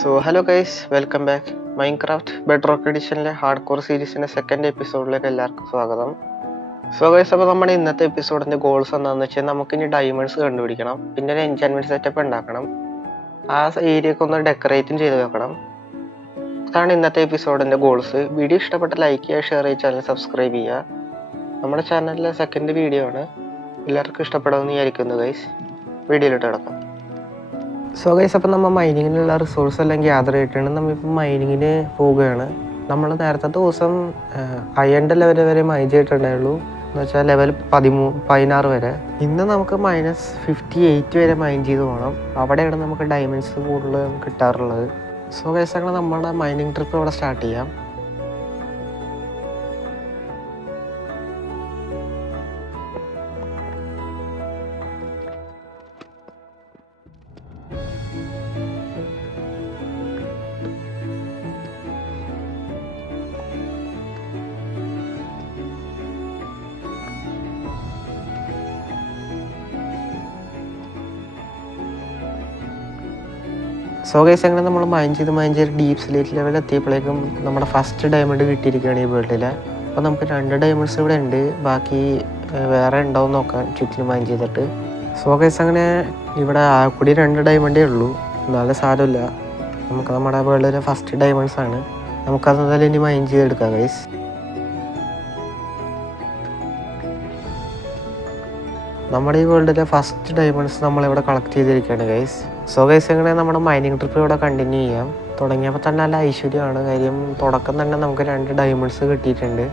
Hello guys, welcome back. Minecraft bedrock എഡിഷനിലെ hardcore സീരീസിന്റെ second എപ്പിസോഡിലേക്ക് എല്ലാവർക്കും സ്വാഗതം. ഗൈസ്, അപ്പോൾ നമ്മുടെ ഇന്നത്തെ എപ്പിസോഡിന്റെ ഗോൾസ് എന്താണെന്ന് വെച്ചാൽ നമുക്കിനി ഡയമണ്ട്സ് കണ്ടുപിടിക്കണം, പിന്നെ ഒരു എൻചാൻമെന്റ് സെറ്റപ്പ് ഉണ്ടാക്കണം, ആ ഏരിയയൊക്കെ ഒന്ന് ഡെക്കറേറ്റും ചെയ്ത് വെക്കണം. അതാണ് ഇന്നത്തെ എപ്പിസോഡിന്റെ ഗോൾസ്. വീഡിയോ ഇഷ്ടപ്പെട്ട ലൈക്ക് ചെയ്യുക, ഷെയർ ചെയ്യുക, ചാനൽ സബ്സ്ക്രൈബ് ചെയ്യുക. നമ്മുടെ ചാനലിലെ സെക്കൻഡ് വീഡിയോ ആണ്, എല്ലാവർക്കും ഇഷ്ടപ്പെടുമെന്ന് വിചാരിക്കുന്നു. ഗൈസ്, വീഡിയോയിലിട്ട് കിടക്കാം. ഗൈസ്, അപ്പം നമ്മൾ മൈനിങ്ങിനുള്ള റിസോഴ്സ് എല്ലാം ഗ്യാദർ ചെയ്തിട്ടാണ് നമ്മളിപ്പോൾ മൈനിങ്ങിന് പോവുകയാണ്. നമ്മൾ നേരത്തെ ദിവസം അയണിൻ്റെ ലെവൽ വരെ മൈൻ ചെയ്തിട്ടുണ്ടായുള്ളൂ, എന്ന് വെച്ചാൽ ലെവൽ 16 വരെ. ഇന്ന് നമുക്ക് -58 വരെ മൈൻ ചെയ്ത് പോകണം. അവിടെയാണ് നമുക്ക് ഡയമണ്ട്സ് കൂടുതൽ കിട്ടാറുള്ളത്. ഗൈസ്, അങ്ങനെ നമ്മുടെ മൈനിങ് ട്രിപ്പ് ഇവിടെ സ്റ്റാർട്ട് ചെയ്യാം. ഗൈസ്, അങ്ങനെ നമ്മൾ മൈൻ ചെയ്ത് ഡീപ്പ് സ്ലേറ്റ് ലെവൽ എത്തിയപ്പോഴേക്കും നമ്മുടെ ഫസ്റ്റ് ഡയമണ്ട് കിട്ടിയിരിക്കുകയാണ് ഈ വേൾഡിൽ. അപ്പോൾ നമുക്ക് 2 ഡയമണ്ട്സ് ഇവിടെ ഉണ്ട്, ബാക്കി വേറെ ഉണ്ടാവും നോക്കാൻ ചുറ്റിനും മൈൻ ചെയ്തിട്ട്. ഗൈസ്, അങ്ങനെ ഇവിടെ കൂടി 2 ഡയമണ്ടേ ഉള്ളൂ, എന്നാലും സാരമില്ല. നമുക്ക് നമ്മുടെ വേൾഡിലെ ഫസ്റ്റ് ഡയമണ്ട്സ് ആണ്, നമുക്കത് എന്തായാലും ഇനി മൈൻ ചെയ്തെടുക്കാം. ഗൈസ്, നമ്മുടെ ഈ വേൾഡിലെ ഫസ്റ്റ് ഡയമണ്ട്സ് നമ്മളിവിടെ കളക്ട് ചെയ്തിരിക്കുകയാണ്. ഗൈസ്, ഗൈസ്, അങ്ങനെ നമ്മുടെ മൈനിങ് ട്രിപ്പ് ഇവിടെ കണ്ടിന്യൂ ചെയ്യാം. തുടങ്ങിയപ്പോൾ തന്നെ നല്ല ഐശ്വര്യമാണ്. കാര്യം തുടക്കം തന്നെ നമുക്ക് 2 ഡയമണ്ട്സ് കിട്ടിയിട്ടുണ്ട്.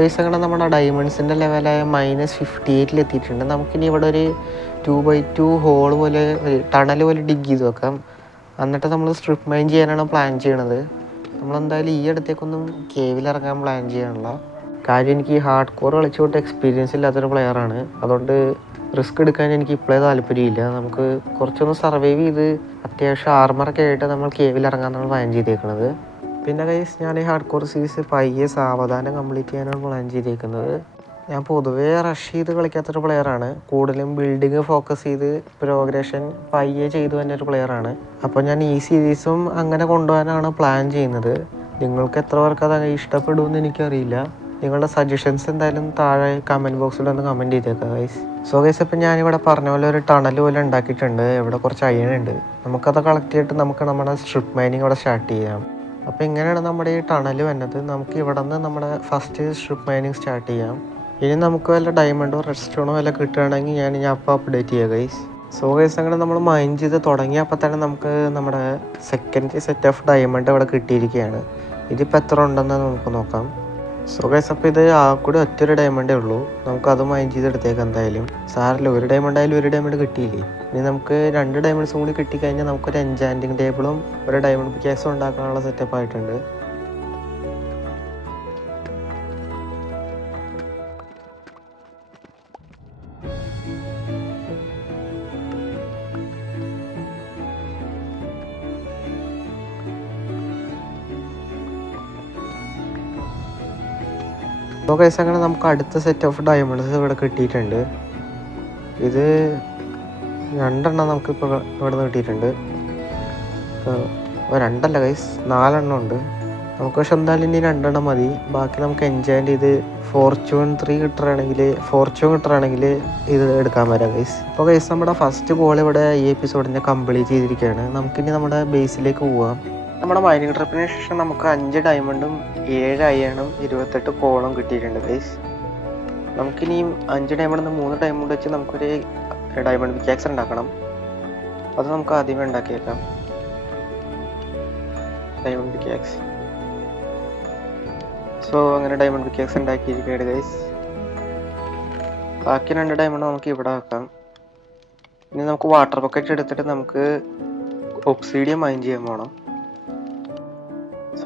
ഗൈസ്, അങ്ങനെ നമ്മുടെ ഡയമണ്ട്സിൻ്റെ ലെവലായ -58 എത്തിയിട്ടുണ്ട്. നമുക്കിനി ഇവിടെ ഒരു 2x2 ഹോൾ പോലെ ടണൽ പോലെ ഡിഗ് ചെയ്ത് വെക്കാം. എന്നിട്ട് നമ്മൾ സ്ട്രിപ്പ് മൈൻ ചെയ്യാനാണ് പ്ലാൻ ചെയ്യണത്. നമ്മളെന്തായാലും ഈ അടുത്തേക്കൊന്നും കേവിലിറങ്ങാൻ പ്ലാൻ ചെയ്യാനുള്ള കാര്യം, എനിക്ക് ഹാർഡ് കോർ കളിച്ചുകൊണ്ട് എക്സ്പീരിയൻസ് ഇല്ലാത്തൊരു പ്ലെയറാണ്. അതുകൊണ്ട് റിസ്ക് എടുക്കാൻ എനിക്ക് ഇപ്പോഴേ താല്പര്യമില്ല. നമുക്ക് കുറച്ചൊന്ന് സർവൈവ് ചെയ്ത് അത്യാവശ്യം ആർമറൊക്കെ ആയിട്ട് നമ്മൾ കേവിലിറങ്ങാനാണ് പ്ലാൻ ചെയ്തേക്കുന്നത്. പിന്നെ ഗൈസ്, ഞാൻ ഈ ഹാർഡ് കോർ സീരീസ് പയ്യെ സാവധാനം കംപ്ലീറ്റ് ചെയ്യാനാണ് പ്ലാൻ ചെയ്തേക്കുന്നത്. ഞാൻ പൊതുവേ റഷ് ചെയ്ത് കളിക്കാത്തൊരു പ്ലെയറാണ്. കൂടുതലും ബിൽഡിങ് ഫോക്കസ് ചെയ്ത് പ്രോഗ്രഷൻ പയ്യെ ചെയ്തു തന്നെ ഒരു പ്ലെയറാണ്. അപ്പോൾ ഞാൻ ഈ സീരീസും അങ്ങനെ കൊണ്ടുപോകാനാണ് പ്ലാൻ ചെയ്യുന്നത്. നിങ്ങൾക്ക് എത്ര പേർക്ക് അത് ഇഷ്ടപ്പെടുമെന്ന് എനിക്കറിയില്ല. നിങ്ങളുടെ സജഷൻസ് എന്തായാലും താഴെ കമൻറ്റ് ബോക്സിൽ ഒന്ന് കമൻറ്റ് ചെയ്തേക്കാം. ഗൈസ്, ഗൈസ്, ഇപ്പം ഞാനിവിടെ പറഞ്ഞ പോലെ ഒരു ടണൽ പോലെ ഉണ്ടാക്കിയിട്ടുണ്ട്. ഇവിടെ കുറച്ച് അയണുണ്ട്, നമുക്കത് കളക്ട് ചെയ്തിട്ട് നമുക്ക് നമ്മുടെ സ്ട്രിപ്പ് മൈനിങ് ഇവിടെ സ്റ്റാർട്ട് ചെയ്യാം. അപ്പോൾ ഇങ്ങനെയാണ് നമ്മുടെ ഈ ടണൽ വന്നത്. നമുക്ക് ഇവിടെ നിന്ന് നമ്മുടെ ഫസ്റ്റ് സ്ട്രിപ്പ് മൈനിങ് സ്റ്റാർട്ട് ചെയ്യാം. ഇനി നമുക്ക് വല്ല ഡയമണ്ടോ റെഡ് സ്റ്റോണോ വല്ല കിട്ടുകയാണെങ്കിൽ ഞാൻ അപ്പോൾ അപ്ഡേറ്റ് ചെയ്യാം. ഗൈസ്, ഗൈസ്, അങ്ങനെ നമ്മൾ മൈൻ ചെയ്ത് തുടങ്ങിയപ്പോൾ തന്നെ നമുക്ക് നമ്മുടെ സെക്കൻഡ് സെറ്റ് ഓഫ് ഡയമണ്ട് ഇവിടെ കിട്ടിയിരിക്കുകയാണ്. ഇതിപ്പോൾ എത്ര ഉണ്ടെന്ന് നമുക്ക് നോക്കാം. ഗൈസ്, അപ്പോൾ ഇത് കൂടി ഒറ്റൊരു ഡയമണ്ടേ ഉള്ളൂ, നമുക്കത് മൈൻ ചെയ്തെടുത്തേക്കാം. എന്തായാലും സാറില്ല, ഒരു ഡയമണ്ട് ആയാലും ഒരു ഡയമണ്ട് കിട്ടിയില്ലേ. ഇനി നമുക്ക് 2 ഡയമണ്ട്സും കൂടി കിട്ടിക്കഴിഞ്ഞാൽ നമുക്കൊരു എൻചാൻറ്റിങ് ടേബിളും ഒരു ഡയമണ്ട് പിക്കാക്സും ഉണ്ടാക്കാനുള്ള സെറ്റപ്പ് ആയിട്ടുണ്ട്. ഗൈസ്, അങ്ങനെ നമുക്ക് അടുത്ത സെറ്റ് ഓഫ് ഡയമണ്ട്സ് ഇവിടെ കിട്ടിയിട്ടുണ്ട്. ഇത് 2 എണ്ണം നമുക്കിപ്പോൾ ഇവിടെ നിന്ന് കിട്ടിയിട്ടുണ്ട്. 2 അല്ല ഗൈസ്, 4 എണ്ണം ഉണ്ട് നമുക്ക്. പക്ഷെ എന്തായാലും ഇനി 2 എണ്ണം മതി. ബാക്കി നമുക്ക് എൻജോയ് ചെയ്ത് ഫോർച്യൂൺ കിട്ടുകയാണെങ്കിൽ ഇത് എടുക്കാൻ വരാം. ഗൈസ്, അപ്പോൾ ഗൈസ്, നമ്മുടെ ഫസ്റ്റ് ഗോൾ ഇവിടെ ഈ എപ്പിസോഡിനെ കംപ്ലീറ്റ് ചെയ്തിരിക്കുകയാണ്. നമുക്കിനി നമ്മുടെ ബേസിലേക്ക് പോവാം. നമ്മുടെ മൈനിങ് ട്രിപ്പിന് ശേഷം നമുക്ക് 5 ഡയമണ്ടും 7 അയണും 28 കോളും കിട്ടിയിട്ടുണ്ട്. ഗൈസ്, നമുക്കിനിയും 5 ഡയമണ്ട് 3 ഡയമണ്ട് വെച്ച് നമുക്കൊരു ഡയമണ്ട് പിക്കാക്സ് ഉണ്ടാക്കണം. അത് നമുക്ക് ആദ്യമേ ഉണ്ടാക്കിയേക്കാം. Diamond pickaxe. അങ്ങനെ ഡയമണ്ട് പിക്കാക്സ് ഉണ്ടാക്കിയിരിക്കുകയാണ്. ഗൈസ്, ബാക്കി 2 ഡയമണ്ട് നമുക്ക് ഇവിടെ വെക്കാം. ഇനി നമുക്ക് വാട്ടർ ബക്കറ്റ് എടുത്തിട്ട് നമുക്ക് ഒബ്സിഡിയം മൈൻ ചെയ്യാൻ പോകണം.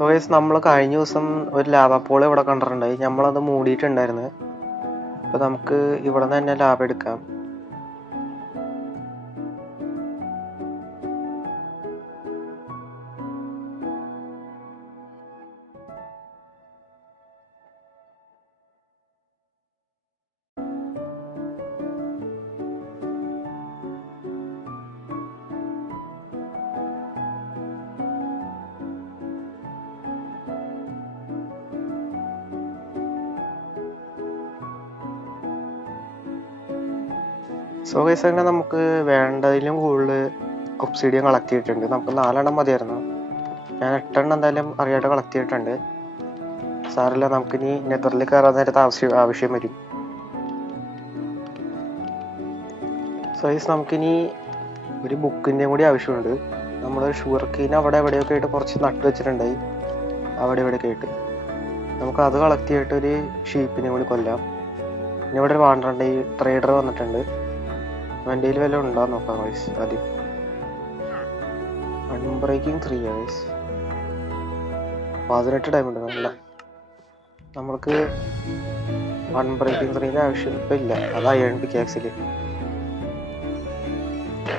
ഗൈസ്, നമ്മൾ കഴിഞ്ഞ ദിവസം ഒരു ലാവ പോൾ ഇവിടെ കണ്ടിട്ടുണ്ടായി, നമ്മളത് മൂടിയിട്ടുണ്ടായിരുന്നു. അപ്പോൾ നമുക്ക് ഇവിടെ നിന്ന് തന്നെ ലാഭ എടുക്കാം. സോ ഗൈസ് അങ്ങനെ നമുക്ക് വേണ്ടതിലും കൂടുതൽ ഒബ്സിഡിയൻ കളക്ട് ചെയ്തിട്ടുണ്ട്. നമുക്ക് 4 എണ്ണം മതിയായിരുന്നു. ഞാൻ 8 എണ്ണം എന്തായാലും അറിയാതെ കളക്ട് ചെയ്തിട്ടുണ്ട്. സാറില്ല, നമുക്കിനി നെതറിൽ കയറാൻ നേരത്തെ ആവശ്യം വരും. സോ ഗൈസ് നമുക്കിനി ഒരു ബുക്കിൻ്റെ കൂടി ആവശ്യമുണ്ട്. നമ്മൾ ഷുഗർ കെയിൻ അവിടെ എവിടെയൊക്കെ ആയിട്ട് കുറച്ച് നട്ട് വെച്ചിട്ടുണ്ടായി, അവിടെ ഇവിടെയൊക്കെ ആയിട്ട്. നമുക്ക് അത് കളക്ട് ചെയ്തിട്ട് ഒരു ഷീപ്പിനെ കൂടി കൊല്ലാം. പിന്നെ ഇവിടെ ഒരു വാണ്ടറുണ്ട്, ഈ ട്രേഡർ വന്നിട്ടുണ്ട്. എൻ്റെ കയ്യിൽ വല്ലതും ഉണ്ടോ നോക്കാം ഗൈസ്. ആദ്യം അൺബ്രേക്കിംഗ് 3 ഗൈസ്, 18 ഡയമണ്ട് നല്ല. നമ്മൾക്ക് അൺബ്രേക്കിംഗ് 3ൻ്റെ ആവശ്യം ഇപ്പം ഇല്ല, അത് അയൺ പിക്കാക്സിൽ.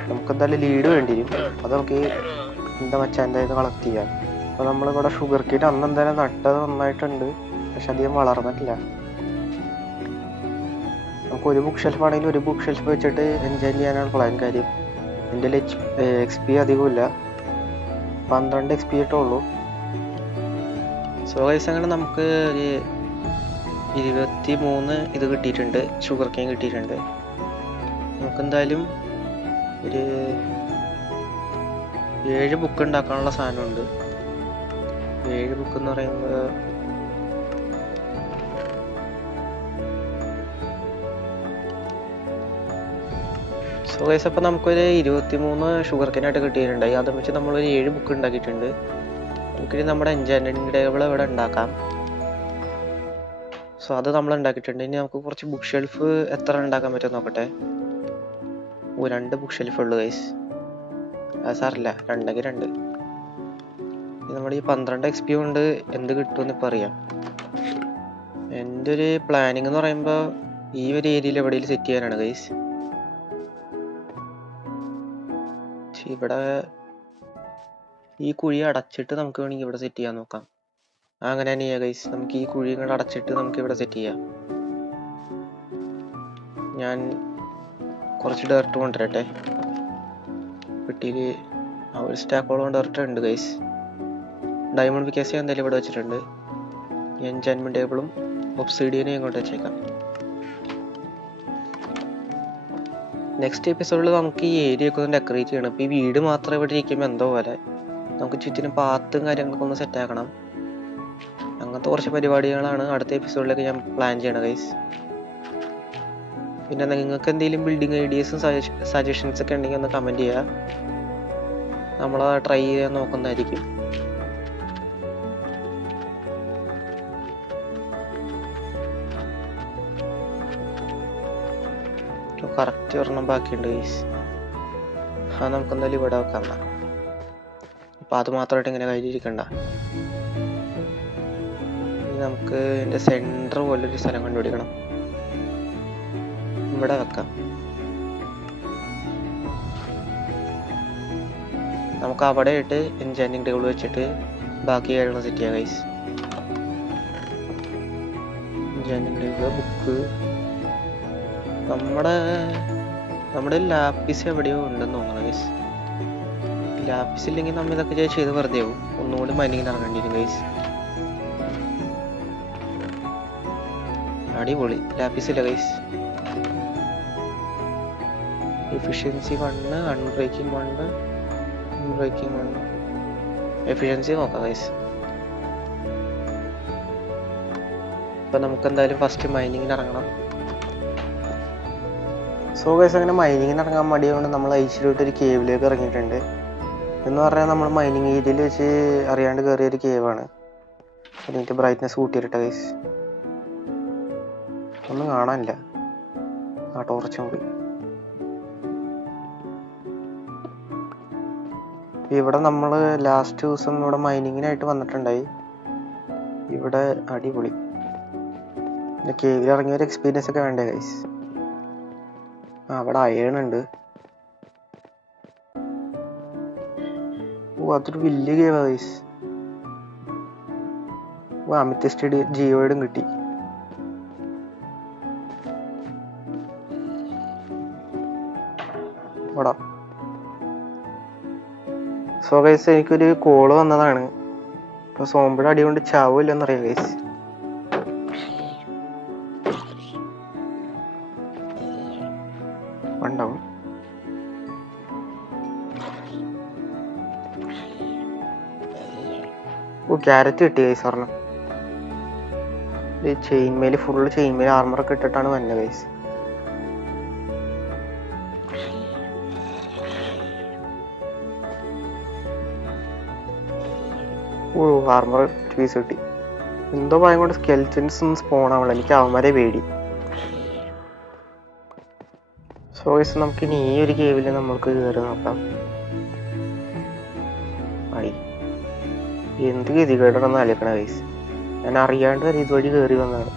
നമുക്ക് എന്തായാലും ലീഡ് വേണ്ടി വരും. അത് നമുക്ക് എന്താ മച്ചാൻ്റെ ഇത് കളക്ട് ചെയ്യാം. അപ്പോൾ നമ്മളിവിടെ ഷുഗർ കെയിൻ അന്ന് എന്തായാലും നട്ടത് നന്നായിട്ടുണ്ട്, പക്ഷെ അധികം വളർന്നിട്ടില്ല. നമുക്ക് ഒരു ബുക്ക് ഷെൽഫ് ആണെങ്കിൽ ഒരു ബുക്ക് ഷെൽഫ് വെച്ചിട്ട് എൻജോയ് ചെയ്യാനാണ് പ്ലാൻ. കാര്യം എൻ്റെ XP അധികമില്ല, 12 XP ഇട്ടുള്ളൂ. സോ ഗൈസ് അങ്ങനെ നമുക്ക് ഒരു 23 ഇത് കിട്ടിയിട്ടുണ്ട്, ഷുഗർ കെയിൻ കിട്ടിയിട്ടുണ്ട്. നമുക്കെന്തായാലും ഒരു 7 ബുക്ക് ഉണ്ടാക്കാനുള്ള സാധനമുണ്ട്. 7 ബുക്ക് എന്ന് പറയുമ്പോൾ സോ ഗൈസ് അപ്പോൾ നമുക്കൊരു 23 ഷുഗർ കെയിനായിട്ട് കിട്ടിയിട്ടുണ്ടായി. അതും വെച്ച് നമ്മളൊരു 7 ബുക്ക് ഉണ്ടാക്കിയിട്ടുണ്ട്. നമുക്കിനി നമ്മുടെ എൻചാൻമെൻറ്റ് ടേബിൾ ഇവിടെ ഉണ്ടാക്കാം. സോ അത് നമ്മൾ ഉണ്ടാക്കിയിട്ടുണ്ട്. ഇനി നമുക്ക് കുറച്ച് ബുക്ക് ഷെൽഫ് എത്ര ഉണ്ടാക്കാൻ പറ്റും നോക്കട്ടെ. 2 ബുക്ക് ഷെൽഫ് ഉള്ളു ഗൈസ്. സാറില്ല, 2 നമ്മുടെ ഈ 12 XP കൊണ്ട് എന്ത് കിട്ടുമെന്ന് ഇപ്പം അറിയാം. എൻ്റെ ഒരു പ്ലാനിങ് എന്ന് പറയുമ്പോൾ ഈ ഒരു ഏരിയയിൽ എവിടെയെങ്കിലും സെറ്റ് ചെയ്യാനാണ് ഗൈസ്. ഇവിടെ ഈ കുഴി അടച്ചിട്ട് നമുക്ക് വേണമെങ്കിൽ ഇവിടെ സെറ്റ് ചെയ്യാൻ നോക്കാം. അങ്ങനെ തന്നെ ചെയ്യാം ഗൈസ്. നമുക്ക് ഈ കുഴി ഇങ്ങോട്ട് അടച്ചിട്ട് നമുക്ക് ഇവിടെ സെറ്റ് ചെയ്യാം. ഞാൻ കുറച്ച് ഡയറക്റ്റ് കൊണ്ടുവരട്ടെ. പെട്ടിയിൽ ഒരു സ്റ്റാക്കോളം ഡയറക്റ്റ് ഉണ്ട് ഗൈസ്. ഡയമണ്ട് പിക്കാസി എന്തായാലും ഇവിടെ വെച്ചിട്ടുണ്ട്. എൻചാൻമെൻറ്റ് ടേബിളും ഒബ്സിഡിയനും ഇങ്ങോട്ട് വെച്ചേക്കാം. നെക്സ്റ്റ് എപ്പിസോഡിൽ നമുക്ക് ഈ ഏരിയ ഒക്കെ ഒന്ന് ഡെക്കറേറ്റ് ചെയ്യണം. ഇപ്പോൾ ഈ വീട് മാത്രം ഇവിടെ ഇരിക്കുമ്പോൾ എന്തോ പോലെ നമുക്ക് ചുറ്റിനും പാത്തും കാര്യങ്ങളൊക്കെ ഒന്ന് സെറ്റ് ആക്കണം. അങ്ങനത്തെ കുറച്ച് പരിപാടികളാണ് അടുത്ത എപ്പിസോഡിലേക്ക് ഞാൻ പ്ലാൻ ചെയ്യണം ഗൈസ്. പിന്നെ നിങ്ങൾക്ക് എന്തെങ്കിലും ബിൽഡിംഗ് ഐഡിയാസും സജഷൻസ് ഒക്കെ ഉണ്ടെങ്കിൽ ഒന്ന് കമൻറ്റ് ചെയ്യുക. നമ്മൾ ട്രൈ ചെയ്യാൻ നോക്കുന്നതായിരിക്കും. കറക്റ്റ് ഒരെണ്ണം ബാക്കിയുണ്ട് ഗൈസ്. നമുക്ക് എന്തായാലും ഇവിടെ വെക്കാം. അപ്പം അത് മാത്രമായിട്ട് ഇങ്ങനെ കയ്യിലിരിക്കണ്ട. ഇനി നമുക്ക് എൻ്റെ സെൻറ്റർ പോലൊരു സ്ഥലം കണ്ടുപിടിക്കണം. ഇവിടെ വെക്കാം. നമുക്ക് അവിടെ ആയിട്ട് എൻചാൻറ്റിങ് ടേബിൾ വെച്ചിട്ട് ബാക്കി കാര്യങ്ങൾ സെറ്റ് ചെയ്യാം ഗൈസ്. എൻചാൻറ്റിങ് ടേബിൾ, ബുക്ക്, നമ്മുടെ ലാപ്പിസ് എവിടെയോ ഉണ്ടെന്ന് തോന്നുന്നു ഗൈസ്. ലാപ്പിസ് ഇല്ലെങ്കിൽ നമ്മൾ ഇതൊക്കെ ചെയ്ത് വെറുതെ ആവും. ഒന്നുകൂടി മൈനിങ്ങിന് ഇറങ്ങേണ്ടിയിരിക്കും ഗൈസ്. അടിപൊളി ലാപ്പിസ് ഇല്ല guys. Efficiency 1, unbreaking 1, unbreaking 1. Efficiency നോക്കാം ഗൈസ്. ഇപ്പം നമുക്ക് എന്തായാലും ഫസ്റ്റ് മൈനിങ്ങിന് ഇറങ്ങണം. സോ ഗൈസ് അങ്ങനെ മൈനിങ്ങിന് ഇറങ്ങാൻ മടിയുകൊണ്ട് നമ്മൾ ഐശ്വര്യമായിട്ടൊരു കേവിലേക്ക് ഇറങ്ങിയിട്ടുണ്ട്. എന്ന് പറഞ്ഞാൽ നമ്മൾ മൈനിങ് ഏരിയയിൽ വെച്ച് അറിയാണ്ട് കയറിയൊരു കേവാണ്. അതിൻ്റെ ബ്രൈറ്റ്നെസ് കൂട്ടിയിട്ടെ ഗൈസ്. ഒന്നും കാണാനില്ല, ആ ടോർച്ചും കൂടി. ഇവിടെ നമ്മൾ ലാസ്റ്റ് ദിവസം ഇവിടെ മൈനിങ്ങിനായിട്ട് വന്നിട്ടുണ്ടായി. ഇവിടെ അടിപൊളി. പിന്നെ കേവിൽ ഇറങ്ങിയൊരു എക്സ്പീരിയൻസ് ഒക്കെ വേണ്ടേ ഗൈസ്. അവിടെ അയൺ ഉണ്ട്. അതൊരു വലിയ കേവാ ഗൈസ്. അമിത്യസ്റ്റ് ജിയോയിഡും കിട്ടി. ഇവിടെ സോ ഗൈസ് എനിക്കൊരു കോള് വന്നതാണ്. ഇപ്പൊ സോമ്പിയുടെ അടി കൊണ്ട് ചാവില്ലെന്നറിയാം ഗൈസ്. ഉണ്ടാവും. ക്യാരറ്റ് കിട്ടി ഗൈസ് ഒരെണ്ണം. ഈ ചെയിൻമേൽ ഫുള്ള് ചെയിൻമേൽ ആർമറൊക്കെ ഇട്ടിട്ടാണ് വന്നത് ഗൈസ്. ആർമർ പീസ് കിട്ടി. എന്തോ ഭയം കൊണ്ട് സ്കെൽറ്റൻസ് ഒന്നും സ്പോൺ ആവണം. എനിക്ക് അവന്മാരെ പേടി. സോ ഗൈസ് നമുക്കിനി ഈ ഒരു കേവിൽ നമ്മൾക്ക് കയറി നോക്കാം. എന്ത് ഗതികേടാണെന്ന് ആലോചിക്കണ ഗൈസ്. ഞാൻ അറിയാണ്ട് വരെ ഇതുവഴി കയറി വന്നതാണ്.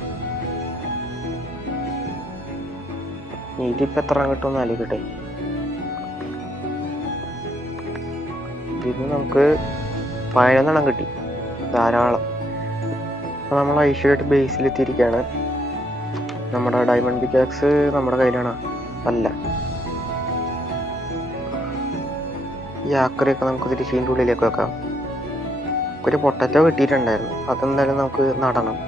ഇതിപ്പോ എത്ര കിട്ടുമെന്ന് ആലോചിക്കട്ടെ. ഇതിന് നമുക്ക് 11 കിട്ടി, ധാരാളം. അപ്പൊ നമ്മൾ ഐശ്വര്യമായിട്ട് ബേസിലെത്തിയിരിക്കുകയാണ്. നമ്മുടെ ഡയമണ്ട് പിക്കാക്സ് നമ്മുടെ കയ്യിലാണ്. അല്ല, ഈ ആക്രിയൊക്കെ നമുക്ക് തിരിച്ചിൻ്റെ ഉള്ളിലേക്ക് വെക്കാം. ഒരു പൊട്ടറ്റോ കിട്ടിയിട്ടുണ്ടായിരുന്നു, അതെന്തായാലും നമുക്ക് നടണം.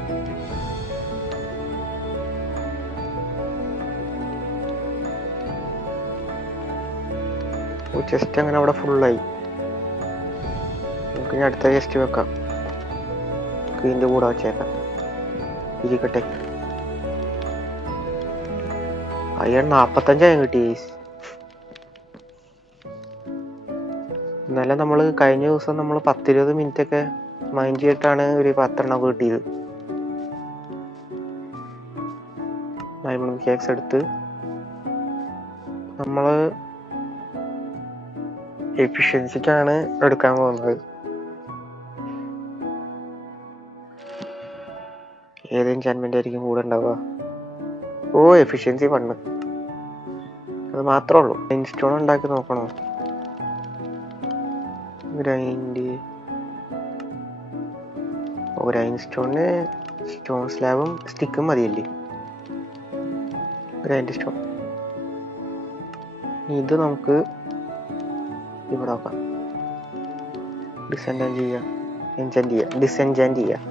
ചെസ്റ്റ് അങ്ങനെ അവിടെ ഫുള്ളായി. നമുക്ക് ഇനി അടുത്ത ചെസ്റ്റ് വെക്കാം. ഇതിൻ്റെ കൂടെ വെച്ചേക്കാം, ഇരിക്കട്ടെ. അയ്യാൻ 45 കിട്ടി. എന്നാലും നമ്മൾ കഴിഞ്ഞ ദിവസം നമ്മൾ 10-20 മിനിറ്റ് ഒക്കെ മൈൻഡ് ചെയ്തിട്ടാണ് ഒരു 10 കിട്ടിയത്. ഡയമണ്ട് കേക്സ് എടുത്ത് നമ്മൾ എഫിഷ്യൻസിക്കാണ് എടുക്കാൻ പോകുന്നത്. ഏത് എൻചാൻമെന്റ് ആയിരിക്കും കൂടെ ഉണ്ടാവുക? എഫിഷ്യൻസി 1. അത് മാത്രമേ ഉള്ളൂ. ഇൻസ്റ്റോൺ ഉണ്ടാക്കി നോക്കണോ? ഗ്രൈൻഡ് ഗ്രൈൻഡ് സ്റ്റോണിന് സ്റ്റോൺ സ്ലാബും സ്റ്റിക്കും മതിയല്ലേ? ഗ്രൈൻഡ് സ്റ്റോൺ ഇത് നമുക്ക് ഇവിടെ നോക്കാം. ഡിസെൻഡ് ചെയ്യാം, എൻചാൻറ്റ് ചെയ്യാം, ഡിസെൻചാൻറ്റ് ചെയ്യാം.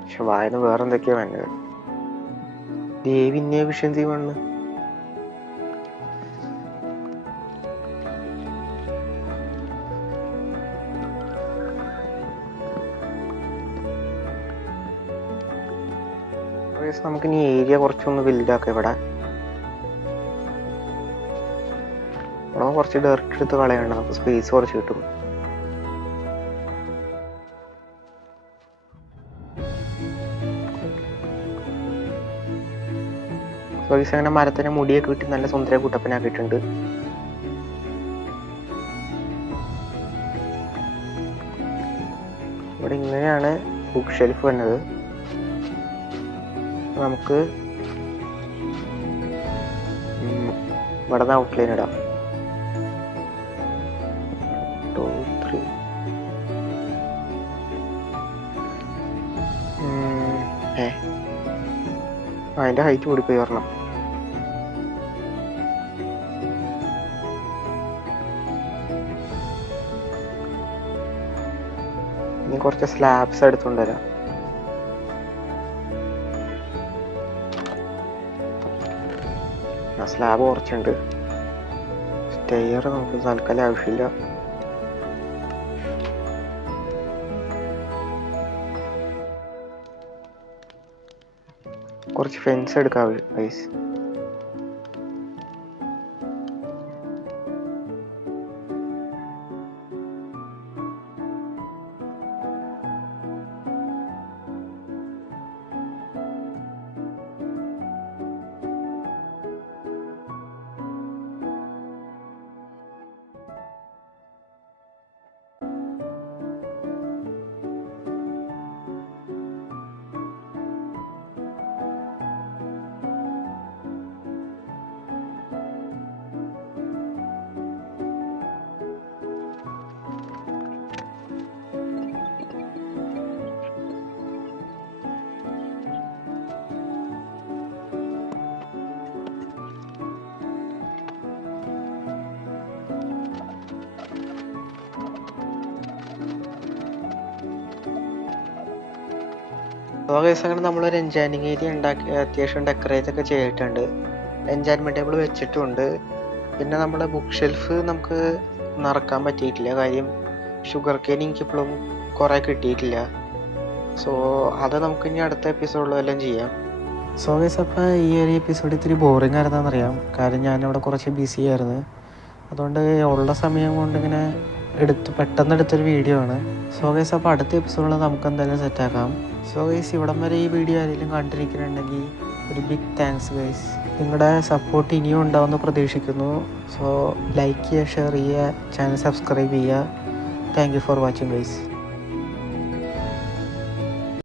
പക്ഷെ വായന വേറെ എന്തൊക്കെയാ വേണ്ടത്. പിന്നെ എഫിഷ്യൻസി 1. നമുക്ക് ഇനി ഏരിയ കുറച്ചൊന്ന് വലുതാക്കാം. ഇവിടെ കുറച്ച് ഡയറക്റ്റ് എടുത്ത് കളയണ്ട, നമുക്ക് സ്പേസ് കുറച്ച് കിട്ടും. അങ്ങനെ മരത്തിന് മുടിയൊക്കെ കിട്ടി നല്ല സുന്ദര കുട്ടപ്പനാക്കിയിട്ടുണ്ട്. ഇവിടെ ഇങ്ങനെയാണ് ബുക്ക് ഷെൽഫ് വന്നത്. നമുക്ക് ഇവിടെ നിന്ന് ഔട്ട്ലൈൻ ഇടാം. 2, 3. അതിന്റെ ഹൈറ്റ് കൂടിപ്പോയി വരണം. ഇനി കുറച്ച് സ്ലാബ്സ് എടുത്തുകൊണ്ടുവരാം. സ്ലാബ് കുറച്ചുണ്ട്. സ്റ്റെയർ നമുക്ക് തൽക്കാലം ആവശ്യമില്ല. കുറച്ച് ഫെൻസ് എടുക്കാം ഗൈസ്. അങ്ങനെ നമ്മളൊരു എൻചാനിങ് ഏരിയ ഉണ്ടാക്കി അത്യാവശ്യം ഡെക്കറേറ്റ് ഒക്കെ ചെയ്തിട്ടുണ്ട്. എൻചാൻമെൻറ്റ് ടേബിൾ വെച്ചിട്ടുണ്ട്. പിന്നെ നമ്മുടെ ബുക്ക് ഷെൽഫ് നമുക്ക് നിറക്കാൻ പറ്റിയിട്ടില്ല. കാര്യം ഷുഗർ കെയിൻ എനിക്കിപ്പോഴും കുറേ കിട്ടിയിട്ടില്ല. സോ അത് നമുക്ക് ഇനി അടുത്ത എപ്പിസോഡിലും എല്ലാം ചെയ്യാം. സോ ഗൈസ്, അപ്പോൾ ഈ ഒരു എപ്പിസോഡ് ഇത്തിരി ബോറിംഗ് ആയിരുന്നെന്നറിയാം. കാര്യം ഞാനിവിടെ കുറച്ച് ബിസി ആയിരുന്നു. അതുകൊണ്ട് ഉള്ള സമയം കൊണ്ട് ഇങ്ങനെ പെട്ടെന്ന് എടുത്തൊരു വീഡിയോ ആണ്. സോ ഗൈസ്, അപ്പോൾ അടുത്ത എപ്പിസോഡിൽ നമുക്ക് എന്തായാലും സെറ്റാക്കാം. സോ ഗൈസ്, ഇവിടം വരെ ഈ വീഡിയോ ആരെങ്കിലും കണ്ടിരിക്കുന്നുണ്ടെങ്കിൽ ഒരു ബിഗ് താങ്ക്സ് ഗൈസ്. നിങ്ങളുടെ സപ്പോർട്ട് ഇനിയും ഉണ്ടാവുമെന്ന് പ്രതീക്ഷിക്കുന്നു. സോ ലൈക്ക് ചെയ്യുക, ഷെയർ ചെയ്യുക, ചാനൽ സബ്സ്ക്രൈബ് ചെയ്യുക. Thank you for watching guys.